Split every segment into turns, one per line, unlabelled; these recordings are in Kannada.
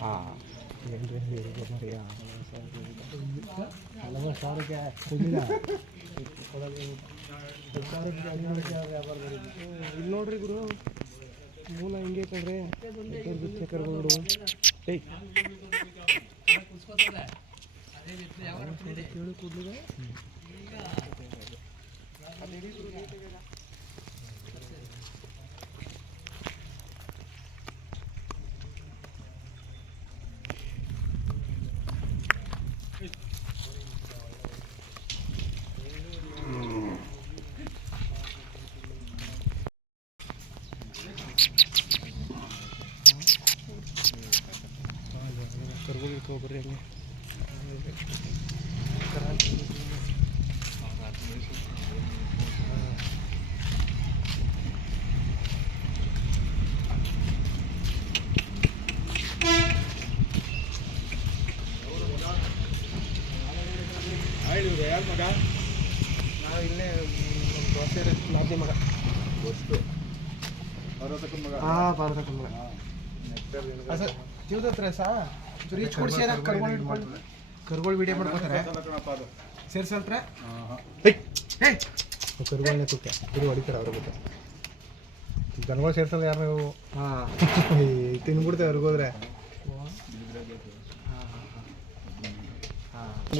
ಹಾಂ.
ಹಲವಾರು ಸಾವಿರಕ್ಕೆ ಕುದಿನ ಸಾವಿರಕ್ಕೆ ಹನ್ನೆರಡಕ್ಕೆ ವ್ಯಾಪಾರ ಇಲ್ಲಿ ನೋಡ್ರಿ ಗುರು ಮೂಲ ಹಿಂಗೆ ಕಣ್ರಿ. ಕರ್ಕೊಂಡು ಏಯ್. ಕೇಳಿ ಕೊಡ್ಲಿಲ್ಲ? ಕರ್ಕೊಂಡು ಇಟ್ಕೊಬ್ರಿ ಹಂಗೆ? ನಾವು ಇಲ್ಲೇ ದೋಸೆ ನಾದಿ ಮಗ. ಹಾಂ. ಭಾರತ ಮಗ ಸರ್ ಜೀವದ ಹತ್ರ ಸಾ? ರೀಚ್ ಕೊಡ್ಸಿ ಕರ್ಕೊಂಡು ಇಟ್ಕೊಂಡು ಕರ್ಗಳು ವಿಡಿಯೋ ಮಾಡ್ಕೋತಾರೆ. ಸೇರ್ಸಲ್ತ್ರ? ಕರ್ಗೋಳನೆ ಕೊಟ್ಟೆ ಇದು ಹೊಡಿತಾರೆ ಅವ್ರ ಗೊತ್ತೆ ದನಗಳು ಸೇರ್ಸಲ್ಲ ಯಾರು ನೀವು? ಹಾಂ. ತಿನ್ಬಿಡ್ತೇವೆ ಅವ್ರಿಗೆ ಹೋದ್ರೆ.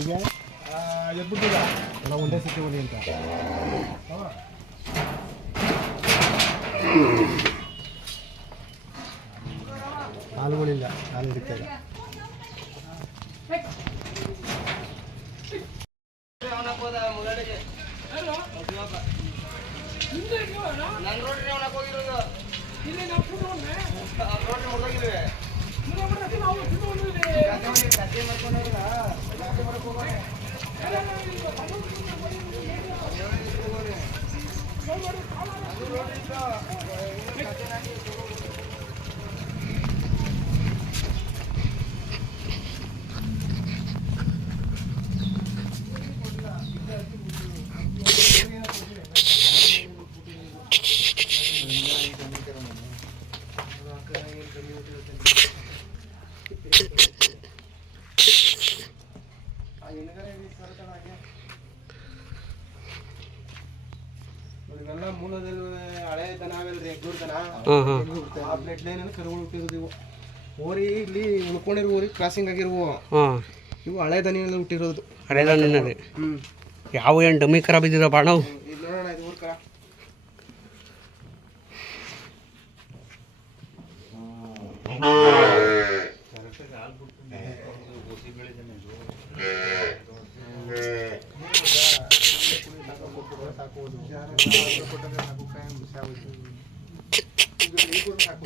ಈಗ ಎದ್ಬಿಟ್ಟಿಲ್ಲ ಎಲ್ಲ ಒಂದೇ ಸಿಕ್ಕಿ ಬನ್ನಿ ಅಂತ. ಹಾಲುಗಳಿಲ್ಲ ಹಾಲು ಹಿಡಿತಾ ಇಲ್ಲ. ನಾನು ರೋಡ್ರಿ ಅವನಕ್ಕೆ ಹೋಗಿರೋದು ಇಲ್ಲಿ ನಾವು ಕೂತ್ಕೊಂಡ್ರೆ ರೋಡ್ರಿ ಇವೆಲ್ಲ ಮೂಲದಲ್ಲಿ ಹಳೆ ದನ ಆಗಲ್ರಿ ಎಗ್ಗೂರ್ ದನ. ಆ ಬ್ಲಡ್ ಲೈನ್ ಅಲ್ಲಿ ಕರುಗಳು ಹುಟ್ಟಿರೋದು ಓರಿ ಇಲ್ಲಿ ಉಳ್ಕೊಂಡಿರೋ ಓರಿ ಕ್ರಾಸಿಂಗ್ ಆಗಿರುವ. ಇವು ಹಳೆ ದನಿಯಲ್ಲಿ ಹುಟ್ಟಿರೋದು.
ಹಳೆದನ್ನೇ
ಹ್ಮ್.
ಯಾವ ಏನ್ ಡಮ್ಮಿ ಖರಾಬ್ ಇದ್ದೀರಪ್ಪ ಬಾಣವು
ಇದು ನೋಡೋಣ ಇದು ಊರ್ ಕರ. ಸಾಕು ಸಾಕು